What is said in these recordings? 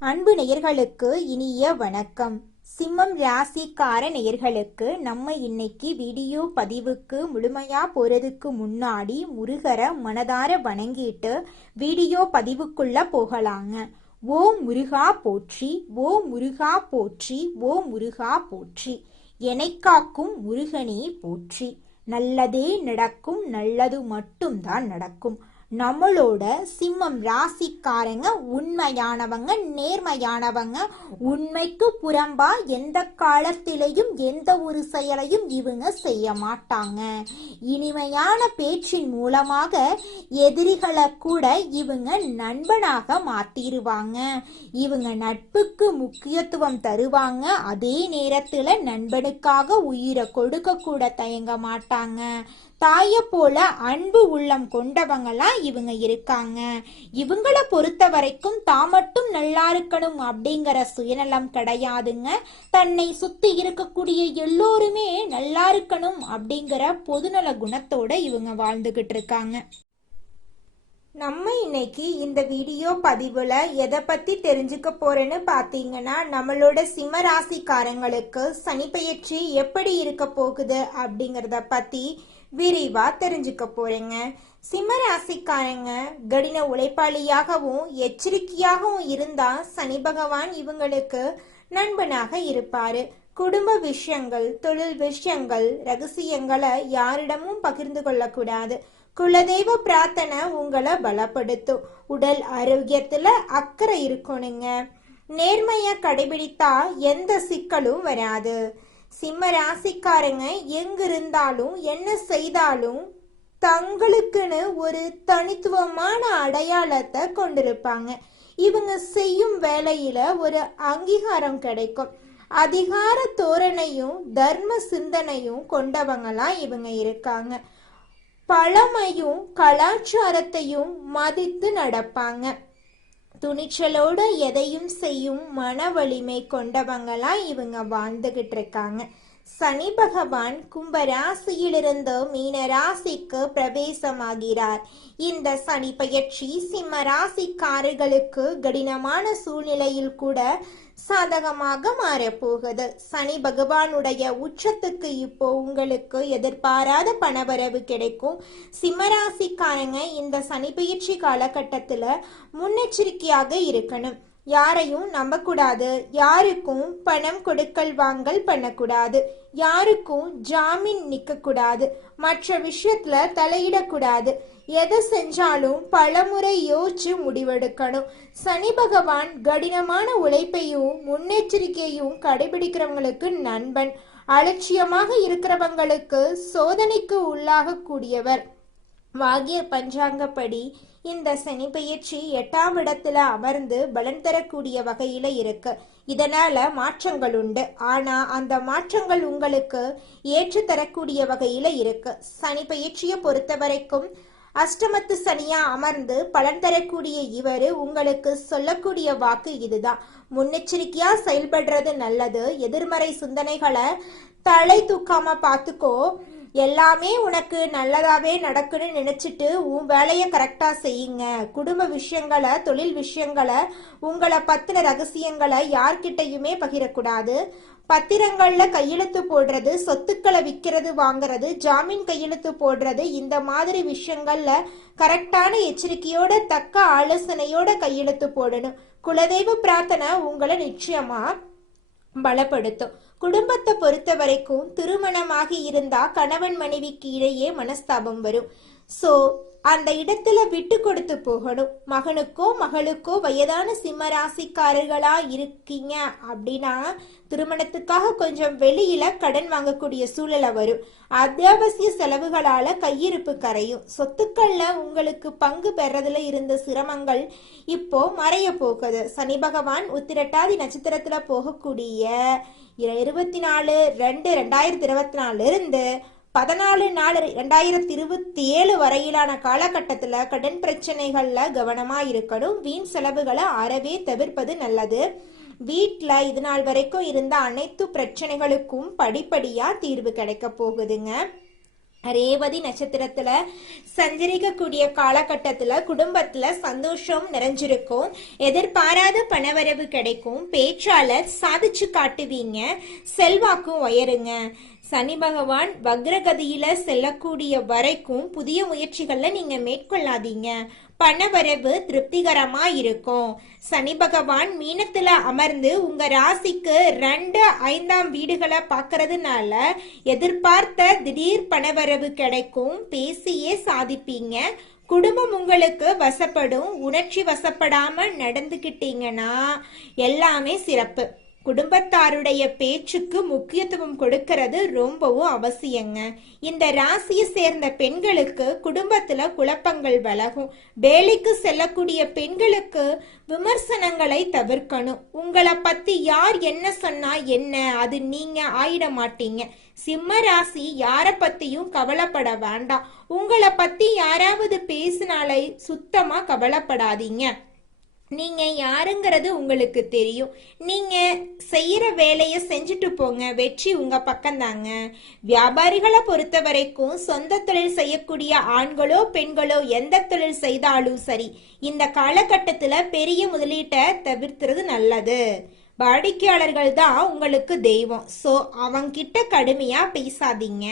அன்பு நேயர்களுக்கு இனிய வணக்கம். சிம்மம் ராசிக்கார நேயர்களுக்கு நம்ம இன்னைக்கு வீடியோ பதிவுக்கு முழுமையா போறதுக்கு முன்னாடி முருகரை மனதார வணங்கிட்டு வீடியோ பதிவுக்குள்ள போகலாங்க. ஓ முருகா போற்றி, ஓ முருகா போற்றி, ஓ முருகா போற்றி, என்னை காக்கும் முருகனே போற்றி. நல்லதே நடக்கும், நல்லது மட்டும்தான் நடக்கும். நம்மளோட சிம்மம் ராசிக்காரங்க உண்மையானவங்க, நேர்மையானவங்க. உண்மைக்கு புறம்பா எந்த காலத்திலையும் எந்த ஒரு செயலையும் இவங்க செய்ய மாட்டாங்க. இனிமையான பேச்சின் மூலமாக எதிரிகளை கூட இவங்க நண்பனாக மாத்திருவாங்க. இவங்க நட்புக்கு முக்கியத்துவம் தருவாங்க. அதே நேரத்துல நண்பனுக்காக உயிரை கொடுக்க கூட தயங்க மாட்டாங்க. தாய போல அன்பு உள்ளம் கொண்டவங்களா இவங்க இருக்காங்க. இவங்களை பொறுத்த வரைக்கும் தான் மட்டும் நல்லா இருக்கணும் அப்படிங்கிற சுயநலம் கிடையாதுங்க. தன்னை சுத்தி இருக்கக்கூடிய எல்லோருமே நல்லா இருக்கணும் அப்படிங்கிற பொதுநல குணத்தோட இவங்க வாழ்ந்துகிட்டு இருக்காங்க. நம்ம இன்னைக்கு இந்த வீடியோ பதிவுல எதை பத்தி தெரிஞ்சுக்க போறேன்னு பாத்தீங்கன்னா, நம்மளோட சிம்ம ராசிக்காரங்களுக்கு சனி பெயர்ச்சி எப்படி இருக்க போகுது அப்படிங்கறத பத்தி விரிவா தெரிஞ்சுக்க போறேங்க. சிம்ம ராசிக்காரங்க கடின உழைப்பாளியாகவும் எச்சரிக்கையாகவும் இருந்தா சனி பகவான் இவங்களுக்கு நண்பனாக இருப்பாரு. குடும்ப விஷயங்கள், தொழில் விஷயங்கள், ரகசியங்களை யாரிடமும் பகிர்ந்து கொள்ளக்கூடாது. குலதெய்வ பிரார்த்தனை உங்களை பலப்படுத்தும். உடல் ஆரோக்கியத்துல அக்கறை இருக்கணுங்க. நேர்மைய கடைபிடித்தா எந்த சிக்கலும் வராது. சிம்ம ராசிக்காரங்க எங்க இருந்தாலும் என்ன செய்தாலும் தங்களுக்குன்னு ஒரு தனித்துவமான அடையாளத்தை கொண்டிருப்பாங்க. இவங்க செய்யும் வேலையில ஒரு அங்கீகாரம் கிடைக்கும். அதிகார தோரணையும் தர்ம சிந்தனையும் கொண்டவங்களா இவங்க இருக்காங்க. பழமையும் கலாச்சாரத்தையும் மதித்து நடப்பாங்க. துணிச்சலோட எதையும் செய்யும் மன வலிமை கொண்டவங்களா இவங்க வாழ்ந்துகிட்டு இருக்காங்க. சனி பகவான் கும்ப ராசியிலிருந்து மீன ராசிக்கு பிரவேசமாகிறார். இந்த சனி பயிற்சி சிம்ம ராசிக்காரர்களுக்கு கடினமான சூழ்நிலையில் கூட சாதகமாக மாறப்போகுது. சனி பகவானுடைய உச்சத்துக்கு இப்போ உங்களுக்கு எதிர்பாராத பணவரவு கிடைக்கும். சிம்மராசிக்காரங்க இந்த சனி பயிற்சி காலகட்டத்துல முன்னெச்சரிக்கையாக இருக்கணும். யாரையும் நம்பக்கூடாது. யாருக்கும் பணம் கொடுக்கல் வாங்கல் பண்ணக்கூடாது. யாருக்கும் ஜாமீன் நிக்க கூடாது. மற்ற விஷயத்துல தலையிடக்கூடாது. எதை செஞ்சாலும் பலமுறை யோசிச்சு முடிவெடுக்கணும். சனி பகவான் கடினமான உழைப்பையும் முன்னெச்சரிக்கையும் கடைபிடிக்கிறவங்களுக்கு நண்பன். அலட்சியமாக இருக்கிறவங்களுக்கு சோதனைக்கு உள்ளாக கூடியவர். வாகிய பஞ்சாங்கப்படி இந்த சனி பெயர்ச்சி 8ஆம் இடத்துல அமர்ந்து பலன் தரக்கூடிய வகையில இருக்கு. இதனால மாற்றங்கள் உண்டு. ஆனா அந்த மாற்றங்கள் உங்களுக்கு ஏற்று தரக்கூடிய வகையில இருக்கு. சனி பெயர்ச்சியை பொறுத்த வரைக்கும் அஷ்டமத்து சனியா அமர்ந்து பலன் தரக்கூடிய இவரு உங்களுக்கு சொல்லக்கூடிய வாக்கு இதுதான்: முன்னெச்சரிக்கையா செயல்படுறது நல்லது. எதிர்மறை சிந்தனைகளை தலை தூக்காம பாத்துக்கோ. எல்லாமே உனக்கு நல்லதாவே நடக்குன்னு நினைச்சிட்டு உன் வேலையை கரெக்டா செய்யுங்க. குடும்ப விஷயங்களை, தொழில் விஷயங்களை, உங்களை பத்தின ரகசியங்களை யார்கிட்டையுமே பகிரக்கூடாது. பத்திரங்கள்ல கையெழுத்து போடுறது, சொத்துக்களை விற்கிறது வாங்குறது, ஜாமீன் கையெழுத்து போடுறது, இந்த மாதிரி விஷயங்கள்ல கரெக்டான எச்சரிக்கையோட தக்க ஆலோசனையோட கையெழுத்து போடணும். குலதெய்வ பிரார்த்தனை உங்களை நிச்சயமா பலப்படுத்தும். குடும்பத்தை பொறுத்த வரைக்கும் திருமணமாகி இருந்தா கணவன் மனைவிக்கு இடையே மனஸ்தாபம் வரும். சோ அந்த இடத்துல விட்டு கொடுத்து போகணும். மகனுக்கோ மகளுக்கோ வயதான சிம்ம ராசிக்காரர்களா இருக்கீங்க அப்படின்னா திருமணத்துக்காக கொஞ்சம் வெளியில கடன் வாங்கக்கூடிய சூழலை வரும். அத்தியாவசிய செலவுகளால கையிருப்பு கரையும். சொத்துக்கள்ல உங்களுக்கு பங்கு பெறதுல இருந்த சிரமங்கள் இப்போ மறைய போகுது. சனி பகவான் உத்திரட்டாதி நட்சத்திரத்துல போகக்கூடிய 24/2/2024 இருந்து 14/4/2027 வரையிலான காலகட்டத்துல கடன் பிரச்சனைகள்ல கவனமா இருக்கணும். வீண் செலவுகளை அறவே தவிர்ப்பது நல்லது. வீட்டுல இது நாள் வரைக்கும் இருந்த அனைத்து பிரச்சனைகளுக்கும் படிப்படியா தீர்வு கிடைக்க போகுதுங்க. ரேவதி நட்சத்திரத்துல சஞ்சரிக்கக்கூடிய காலகட்டத்துல குடும்பத்துல சந்தோஷம் நிறைஞ்சிருக்கும். எதிர்பாராத பணவரவு கிடைக்கும். பேச்சாளர் சாதிச்சு காட்டுவீங்க. செல்வாக்கும் உயருங்க. சனி பகவான் வக்ரகதியில செல்லக்கூடிய வரைக்கும் புதிய முயற்சிகள்ல நீங்க மேற்கொள்ளாதீங்க. பணவரவு திருப்திகரமா இருக்கும். சனி பகவான் மீனத்துல அமர்ந்து உங்க ராசிக்கு 2, 5ஆம் வீடுகளை பார்க்கறதுனால எதிர்பார்த்த திடீர் பணவரவு கிடைக்கும். பேசியே சாதிப்பீங்க. குடும்பம் உங்களுக்கு வசப்படும். உணர்ச்சி வசப்படாம நடந்துகிட்டீங்கன்னா எல்லாமே சிறப்பு. குடும்பத்தாருடைய பேச்சுக்கு முக்கியத்துவம் கொடுக்கிறது ரொம்பவும் அவசியங்க. இந்த ராசியை சேர்ந்த பெண்களுக்கு குடும்பத்துல குழப்பங்கள் விலகும். வேலைக்கு செல்லக்கூடிய பெண்களுக்கு விமர்சனங்களை தவிர்க்கணும். உங்களை பத்தி யார் என்ன சொன்னா என்ன, அது நீங்க ஆயிட மாட்டீங்க. சிம்ம ராசி யார பத்தியும் கவலைப்பட வேண்டாம். உங்களை பத்தி யாராவது பேசினாலே சுத்தமா கவலைப்படாதீங்க. நீங்க யாருங்கிறது உங்களுக்கு தெரியும். நீங்க செய்யற வேலையை செஞ்சுட்டு போங்க. வெற்றி உங்க பக்கம்தாங்க. வியாபாரிகளை பொறுத்த வரைக்கும் சொந்த தொழில் செய்யக்கூடிய ஆண்களோ பெண்களோ எந்த தொழில் செய்தாலும் சரி, இந்த காலகட்டத்துல பெரிய முதலீட்டை தவிர்த்துறது நல்லது. வாடிக்கையாளர்கள் தான் உங்களுக்கு தெய்வம். ஸோ அவங்கிட்ட கடுமையா பேசாதீங்க.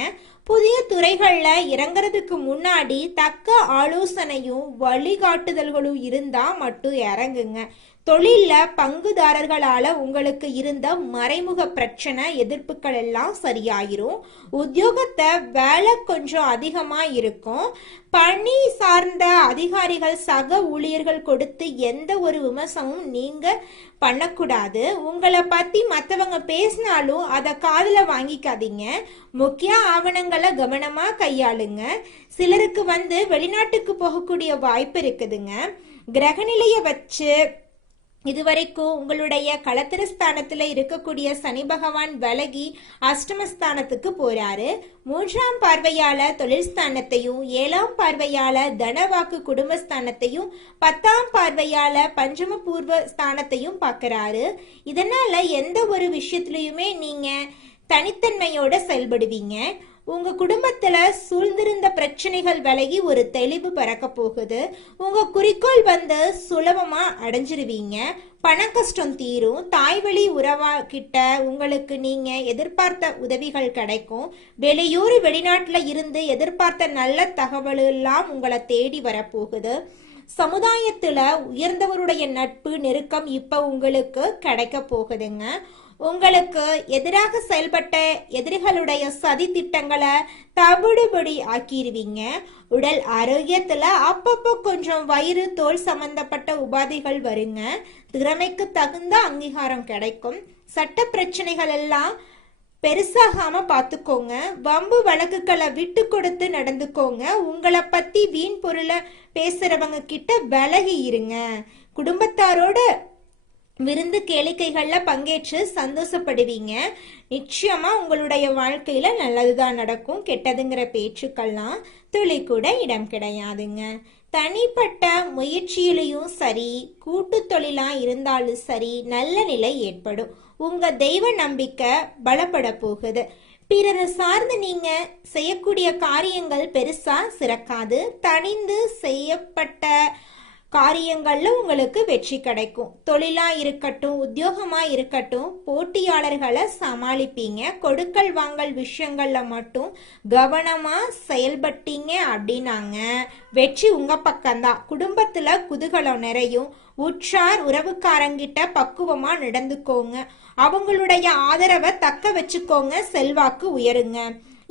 புதிய துறைகள்ல இறங்குறதுக்கு முன்னாடி தக்க ஆலோசனையும் வழிகாட்டுதல்களும் இருந்தா மட்டும் இறங்குங்க. தொழில்ல பங்குதாரர்களால உங்களுக்கு இருந்த மறைமுக பிரச்சனை எதிர்ப்புகள் எல்லாம் சரியாயிரும். உத்தியோகத்தை வேலை கொஞ்சம் அதிகமா இருக்கும். பணி சார்ந்த அதிகாரிகள் சக ஊழியர்கள் கொடுத்து எந்த ஒரு விமர்சனமும் நீங்க பண்ணக்கூடாது. உங்களை பத்தி மற்றவங்க பேசினாலும் அதை காதுல வாங்கிக்காதீங்க. முக்கிய ஆவணங்களை கவனமா கையாளுங்க. சிலருக்கு வெளிநாட்டுக்கு போகக்கூடிய வாய்ப்பு இருக்குதுங்க. கிரகநிலையை வச்சு இதுவரைக்கும் உங்களுடைய களத்திரஸ்தானத்துல இருக்கக்கூடிய சனி பகவான் விலகி அஷ்டமஸ்தானத்துக்கு போறாரு. 3ஆம் பார்வையால தொழில் ஸ்தானத்தையும், 7ஆம் பார்வையால தனவாக்கு குடும்பஸ்தானத்தையும், 10ஆம் பார்வையால பஞ்சம பூர்வ ஸ்தானத்தையும் பார்க்கறாரு. இதனால எந்த ஒரு விஷயத்திலயுமே நீங்க தனித்தன்மையோட செயல்படுவீங்க. உங்க குடும்பத்துல சூழ்ந்திருந்த பிரச்சனைகள் விலகி ஒரு தெளிவு பறக்க போகுது. உங்க குறிக்கோள் சுலபமா அடைஞ்சிருவீங்க. பண கஷ்டம் தீரும். தாய்வழி உறவா கிட்ட உங்களுக்கு நீங்க எதிர்பார்த்த உதவிகள் கிடைக்கும். வெளியூர் வெளிநாட்டுல இருந்து எதிர்பார்த்த நல்ல தகவல் எல்லாம் உங்களை தேடி வரப்போகுது. சமுதாயத்துல உயர்ந்தவருடைய நட்பு நெருக்கம் இப்ப உங்களுக்கு கிடைக்க போகுதுங்க. உங்களுக்கு எதிராக செயல்பட்ட எதிரிகளுடைய சதி திட்டங்களை தவிடுபடி ஆக்கிடுவீங்க. உடல் ஆரோக்கியத்துல அப்பப்போ கொஞ்சம் வயிறு தோல் சம்பந்தப்பட்ட உபாதைகள் வருங்க. திறமைக்கு தகுந்த அங்கீகாரம் கிடைக்கும். சட்ட பிரச்சனைகள் எல்லாம் பெருசாகாம பாத்துக்கோங்க. வம்பு வழக்குகளை விட்டு கொடுத்து நடந்துக்கோங்க. உங்களை பத்தி வீண் பொருளை பேசுறவங்க கிட்ட விலகி இருங்க. குடும்பத்தாரோட விருந்து கேளிக்கைகள்ல பங்கேற்று சந்தோஷப்படுவீங்க. நிச்சயமா உங்களுடைய வாழ்க்கையில நல்லதுதான் நடக்கும். கெட்டதுங்கிற பேச்சுக்கள்லாம் துளி கூட இடம் கிடையாதுங்க. தனிப்பட்ட முயற்சியிலையும் சரி, கூட்டு தொழிலா இருந்தாலும் சரி, நல்ல நிலை ஏற்படும். உங்க தெய்வ நம்பிக்கை பலப்பட போகுது. பிறரை சார்ந்து நீங்க செய்யக்கூடிய காரியங்கள் பெருசா சிறக்காது. தனிந்து செய்யப்பட்ட காரியங்கள்ல உங்களுக்கு வெற்றி கிடைக்கும். தொழிலா இருக்கட்டும், உத்தியோகமா இருக்கட்டும், போட்டியாளர்களை சமாளிப்பீங்க. கொடுக்கல் வாங்கல் விஷயங்கள்ல மட்டும் கவனமா செயல்பட்டீங்க அப்படின்னாங்க வெற்றி உங்க பக்கம்தான். குடும்பத்துல குதூகலம் நிறையும். உற்றார் உறவுக்காரங்கிட்ட பக்குவமா நடந்துக்கோங்க. அவங்களுடைய ஆதரவை தக்க வச்சுக்கோங்க. செல்வாக்கு உயருங்க.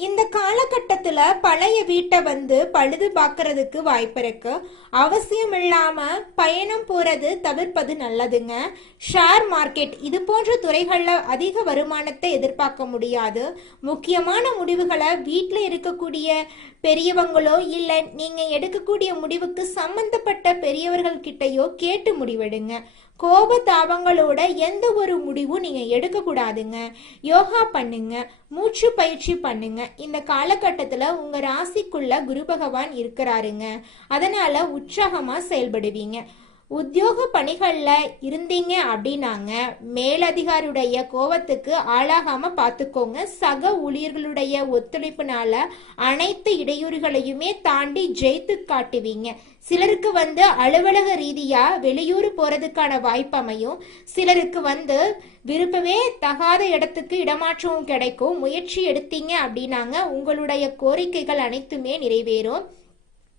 இந்த காலகட்டத்துல பழைய வீட்டை பழுது பார்க்கறதுக்கு வாய்ப்பு இருக்கு. அவசியம் இல்லாம பயணம் போறது தவிர்ப்பது நல்லதுங்க. ஷேர் மார்க்கெட் இது போன்ற துறைகள்ல அதிக வருமானத்தை எதிர்பார்க்க முடியாது. முக்கியமான முடிவுகளை வீட்டுல இருக்கக்கூடிய பெரியவங்களோ இல்ல நீங்க எடுக்கக்கூடிய முடிவுக்கு சம்பந்தப்பட்ட பெரியவர்கள் கிட்டையோ கேட்டு முடிவெடுங்க. கோப தாபங்களோட எந்த ஒரு முடிவும் நீங்க எடுக்க கூடாதுங்க. யோகா பண்ணுங்க, மூச்சு பயிற்சி பண்ணுங்க. இந்த காலகட்டத்துல உங்க ராசிக்குள்ள குரு பகவான் இருக்கிறாருங்க. அதனால உற்சாகமா செயல்படுவீங்க. உத்தியோக பணிகள்ல இருந்தீங்க அப்படின்னாங்க மேலதிகாரியுடைய கோபத்துக்கு ஆளாகாம பார்த்துக்கோங்க. சக ஊழியர்களுடைய ஒத்துழைப்புனால அனைத்து இடையூறுகளையுமே தாண்டி ஜெயித்து காட்டுவீங்க. சிலருக்கு அலுவலக ரீதியா வெளியூர் போறதுக்கான வாய்ப்பு அமையும். சிலருக்கு விருப்பமே தகாத இடத்துக்கு இடமாற்றமும் கிடைக்கும். முயற்சி எடுத்தீங்க அப்படின்னாங்க உங்களுடைய கோரிக்கைகள் அனைத்துமே நிறைவேறும்.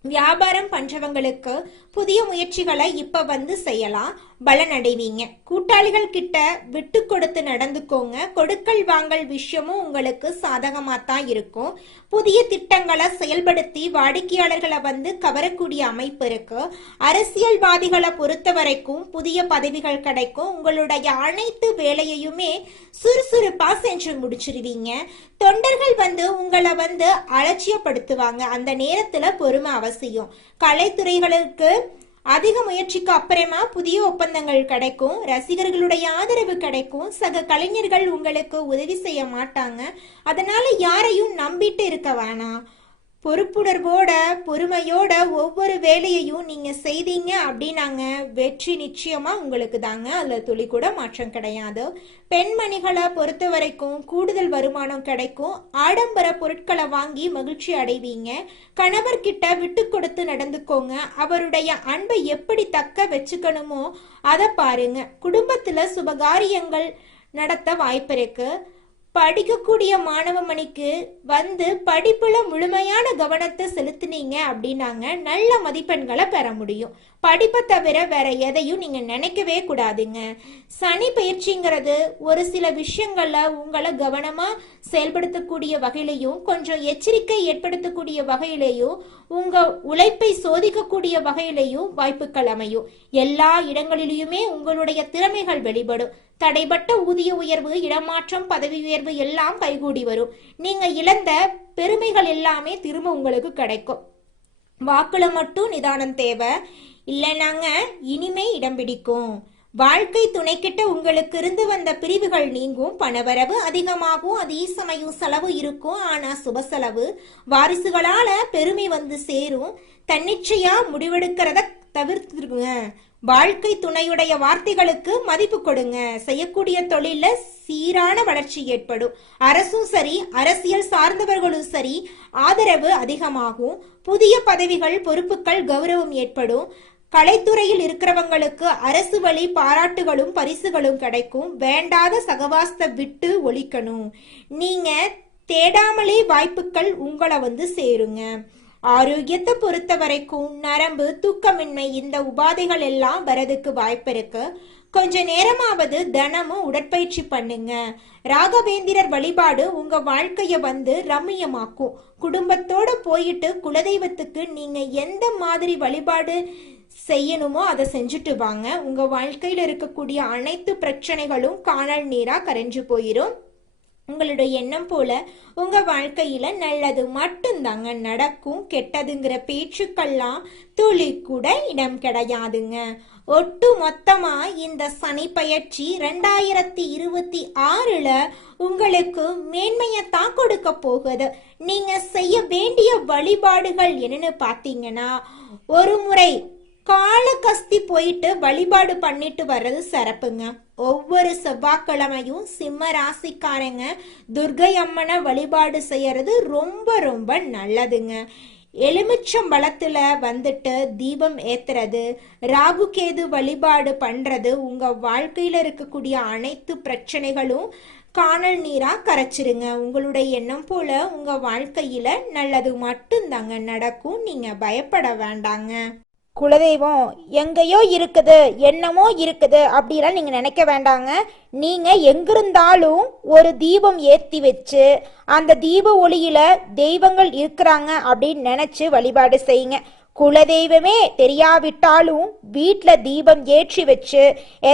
வியாபாரம் பண்றவங்களுக்கு புதிய முயற்சிகளை இப்ப செய்யலாம், பலன் அடைவீங்க. கூட்டாளிகள் கிட்ட விட்டு கொடுத்து நடந்துக்கோங்க. கொடுக்கல் வாங்கல் விஷயமும் உங்களுக்கு சாதகமா தான் இருக்கும். புதிய திட்டங்களை செயல்படுத்தி வாடிக்கையாளர்களை கவரக்கூடிய அமைப்பு இருக்கு. அரசியல்வாதிகளை பொறுத்த வரைக்கும் புதிய பதவிகள் கிடைக்கும். உங்களுடைய அனைத்து வேலையுமே சுறுசுறுப்பா செஞ்சு முடிச்சிருவீங்க. தொண்டர்கள் உங்களை அலட்சியப்படுத்துவாங்க. அந்த நேரத்துல பொறுமை அவசியம். கலைத்துறைகளுக்கு அதிக முயற்சிக்கு அப்புறமா புதிய ஒப்பந்தங்கள் கிடைக்கும். ரசிகர்களுடைய ஆதரவு கிடைக்கும். சக கலைஞர்கள் உங்களுக்கு உதவி செய்ய மாட்டாங்க. அதனால யாரையும் நம்பிட்டு இருக்க வேணாம். பொறுப்புணர்வோட பொறுமையோட ஒவ்வொரு வேலையையும் நீங்க செய்தீங்க அப்படின்னாங்க வெற்றி நிச்சயமா உங்களுக்கு தாங்க. அதுல துளி கூட மாற்றம் கிடையாது. பெண்மணிகளை பொறுத்த வரைக்கும் கூடுதல் வருமானம் கிடைக்கும். ஆடம்பர பொருட்களை வாங்கி மகிழ்ச்சி அடைவீங்க. கணவர்கிட்ட விட்டு கொடுத்து நடந்துக்கோங்க. அவருடைய அன்பை எப்படி தக்க வச்சுக்கணுமோ அதை பாருங்க. குடும்பத்துல சுபகாரியங்கள் நடத்த வாய்ப்பு இருக்கு. படிக்கக்கூடிய மாணவ மணிக்கு படிப்புல முழுமையான கவனத்தை செலுத்தினீங்க அப்படின்னாங்க நல்ல மதிப்பெண்களை பெற முடியும். படிப்பை தவிர வேற எதையும் நீங்க நினைக்கவே கூடாதுங்க. சனி பயிற்சிங்கிறது ஒரு சில விஷயங்கள்ல உங்களை கவனமா செயல்படுத்தக்கூடிய வகையிலையும் கொஞ்சம் எச்சரிக்கை ஏற்படுத்தக்கூடிய வகையிலையும் உங்க உழைப்பை சோதிக்கக்கூடிய வகையிலையும் வாய்ப்புகள் அமையும். எல்லா இடங்களிலுமே உங்களுடைய திறமைகள் வெளிப்படும். தடைபட்ட ஊதிய உயர்வு, இடமாற்றம், பதவி உயர்வு எல்லாம் கைகூடி வரும். நீங்க இழந்த பெருமைகள் எல்லாமே திரும்ப உங்களுக்கு கிடைக்கும். வாக்குல மட்டும் நிதானம் தேவை, இல்லைனாங்க இனிமே இடம் பிடிக்கும். வாழ்க்கை துணைக்கிட்ட உங்களுக்கு இருந்து வந்த பிரிவுகள் நீங்கும். பணவரவு அதிகமாகும். அதே சமயம் செலவு இருக்கும். ஆனா சுப செலவு. வாரிசுகளால பெருமை சேரும். தன்னிச்சையா முடிவெடுக்கிறத தவிர்த்துருங்க. வாழ்க்கை துணையுடைய வார்த்தைகளுக்கு மதிப்பு கொடுங்க. செய்யக்கூடிய தொழில சீரான வளர்ச்சி ஏற்படும். அரசும் சரி, அரசியல் சார்ந்தவர்களும் சரி, ஆதரவு அதிகமாகும். புதிய பதவிகள், பொறுப்புகள், கௌரவம் ஏற்படும். கலைத்துறையில் இருக்கிறவங்களுக்கு அரசு வழி பாராட்டுகளும் பரிசுகளும் கிடைக்கும். வேண்டாத சகவாசத்தை விட்டு ஒழிக்கணும். நீங்க தேடாமலே வாய்ப்புகள் உங்களை சேருங்க. ஆரோக்கியத்தை பொறுத்த வரைக்கும் நரம்பு, தூக்கமின்மை இந்த உபாதைகள் எல்லாம் வரதுக்கு வாய்ப்பு இருக்கு. கொஞ்ச நேரமாவது தினமும் உடற்பயிற்சி பண்ணுங்க. ராகவேந்திரர் வழிபாடு உங்க வாழ்க்கைய ரம்மியமாக்கும். குடும்பத்தோட போயிட்டு குலதெய்வத்துக்கு நீங்க எந்த மாதிரி வழிபாடு செய்யணுமோ அதை செஞ்சுட்டு வாங்க. உங்க வாழ்க்கையில இருக்கக்கூடிய அனைத்து பிரச்சனைகளும் காணல் நீரா கரைஞ்சு போயிரும். உங்களுடைய எண்ணம் போல உங்க வாழ்க்கையில நல்லது மட்டும்தாங்க நடக்கும். கெட்டதுங்கிற பேச்சுக்கெல்லாம் துளி கூட இடம் கிடையாதுங்க. ஒட்டு மொத்தமா இந்த சனி பயிற்சி 2026ல உங்களுக்கு மேன்மையத்தான் கொடுக்க போகுது. நீங்க செய்ய வேண்டிய வழிபாடுகள் என்னன்னு பாத்தீங்கன்னா, ஒரு முறை காலகஸ்தி போயிட்டு வழிபாடு பண்ணிட்டு வர்றது சிறப்புங்க. ஒவ்வொரு செவ்வாய்க்கிழமையும் சிம்ம ராசிக்காரங்க துர்கை அம்மனை வழிபாடு செய்யறது ரொம்ப ரொம்ப நல்லதுங்க. எலுமிச்சம்பழத்துல தீபம் ஏத்துறது, ராகு கேது வழிபாடு பண்றது உங்க வாழ்க்கையில இருக்கக்கூடிய அனைத்து பிரச்சனைகளும் காணல் நீரா கரைச்சிருங்க. உங்களுடைய எண்ணம் போல உங்க வாழ்க்கையில நல்லது மட்டும்தாங்க நடக்கும். நீங்க பயப்பட வேண்டாங்க. குலதெய்வம் எங்கேயோ இருக்குது, என்னமோ இருக்குது அப்படிலாம் நீங்கள் நினைக்க வேண்டாங்க. நீங்கள் எங்கிருந்தாலும் ஒரு தீபம் ஏற்றி வச்சு அந்த தீப ஒளியில் தெய்வங்கள் இருக்கிறாங்க அப்படின்னு நினச்சி வழிபாடு செய்யுங்க. குலதெய்வமே தெரியாவிட்டாலும் வீட்டில் தீபம் ஏற்றி வச்சு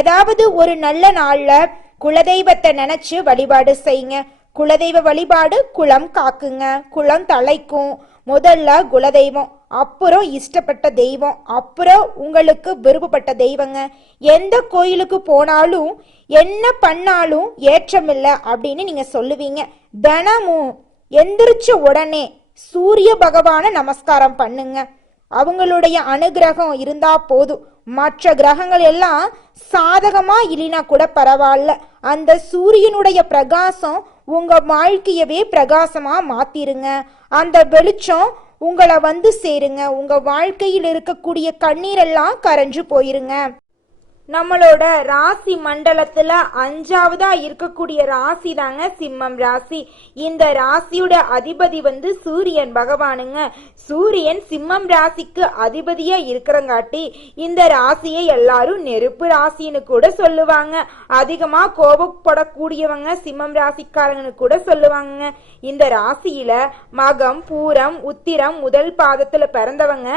ஏதாவது ஒரு நல்ல நாளில் குலதெய்வத்தை நினச்சி வழிபாடு செய்யுங்க. குலதெய்வ வழிபாடு குலம் காக்குங்க, குலம் தலைக்கும். முதல்ல குலதெய்வம், அப்புறம் இஷ்டப்பட்ட தெய்வம், அப்புறம் உங்களுக்கு விருப்பப்பட்ட தெய்வங்க. எந்த கோயிலுக்கு போனாலும் என்ன பண்ணாலும் ஏற்றமில்லை அப்படின்னு நீங்க சொல்லுவீங்க. தினமும் எந்திரிச்ச உடனே சூரிய பகவான நமஸ்காரம் பண்ணுங்க. அவங்களுடைய அனுகிரகம் இருந்தா போதும். மற்ற கிரகங்கள் எல்லாம் சாதகமா இல்லைனா கூட பரவாயில்ல, அந்த சூரியனுடைய பிரகாசம் உங்க வாழ்க்கையவே பிரகாசமா மாத்திருங்க. அந்த வெளிச்சம் உங்களை வந்து சேருங்க. உங்க வாழ்க்கையில் இருக்கக்கூடிய கண்ணீரெல்லாம் கரைஞ்சு போயிருங்க. நம்மளோட ராசி மண்டலத்துல 5வதா இருக்கக்கூடிய ராசி தாங்க சிம்மம் ராசி. இந்த ராசியோட அதிபதி வந்து சூரியன் பகவானுங்க. சூரியன் சிம்மம் ராசிக்கு அதிபதியா இருக்கிறங்காட்டி இந்த ராசியை எல்லாரும் நெருப்பு ராசின்னு கூட சொல்லுவாங்க. அதிகமா கோபப்படக்கூடியவங்க சிம்மம் ராசிக்காரங்கன்னு கூட சொல்லுவாங்க. இந்த ராசியில மகம், பூரம், உத்திரம் முதல் பாதத்துல பிறந்தவங்க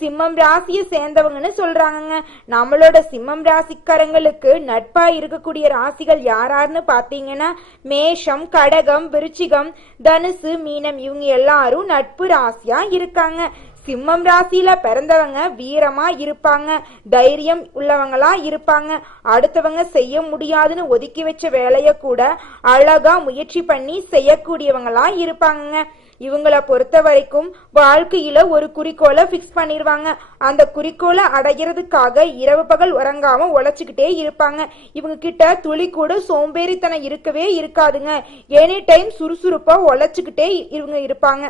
சிம்மம் ராசியை சேர்ந்தவங்கன்னு சொல்றாங்க. நம்மளோட சிம்மம் ராசிக்காரங்களுக்கு நட்பா இருக்கக்கூடிய ராசிகள் யாராருன்னு பாத்தீங்கன்னா மேஷம், கடகம், விருச்சிகம், தனுசு, மீனம் இவங்க எல்லாரும் நட்பு ராசியா இருக்காங்க. சிம்மம் ராசியில பிறந்தவங்க வீரமா இருப்பாங்க, தைரியம் உள்ளவங்களா இருப்பாங்க. அடுத்தவங்க செய்ய முடியாதுன்னு ஒதுக்கி வச்ச வேலைய கூட அழகா முயற்சி பண்ணி செய்யக்கூடியவங்களா இருப்பாங்க. இவங்கள பொறுத்த வரைக்கும் வாழ்க்கையில ஒரு குறிக்கோளை பிக்ஸ் பண்ணிடுவாங்க. அந்த குறிக்கோளை அடைகிறதுக்காக இரவு பகல் உறங்காம உழைச்சுக்கிட்டே இருப்பாங்க. இவங்க கிட்ட துளி கூட சோம்பேறித்தனம் இருக்கவே இருக்காதுங்க. எனி டைம் சுறுசுறுப்பா உழைச்சுக்கிட்டே இவங்க இருப்பாங்க.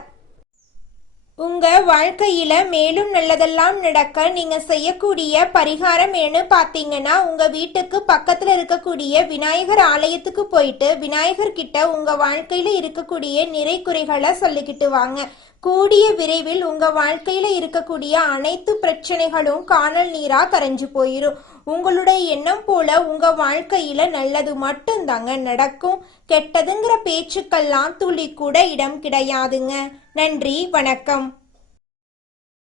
உங்க வாழ்க்கையில மேலும் நல்லதெல்லாம் நடக்க நீங்க செய்யக்கூடிய பரிகாரம் என்ன பாத்தீங்கன்னா, உங்க வீட்டுக்கு பக்கத்துல இருக்கக்கூடிய விநாயகர் ஆலயத்துக்கு போயிட்டு விநாயகர் கிட்ட உங்க வாழ்க்கையில இருக்கக்கூடிய நிறை குறைகளை சொல்லிக்கிட்டு வாங்க. கூடிய விரைவில் உங்க வாழ்க்கையில இருக்கக்கூடிய அனைத்து பிரச்சனைகளும் காணல் நீரா கரைஞ்சு போயிரும். உங்களுடைய எண்ணம் போல உங்க வாழ்க்கையில நல்லது மட்டும்தாங்க நடக்கும். கெட்டதுங்கிற பேச்சுக்கெல்லாம் துளி கூட இடம் கிடையாதுங்க. நன்றி, வணக்கம்.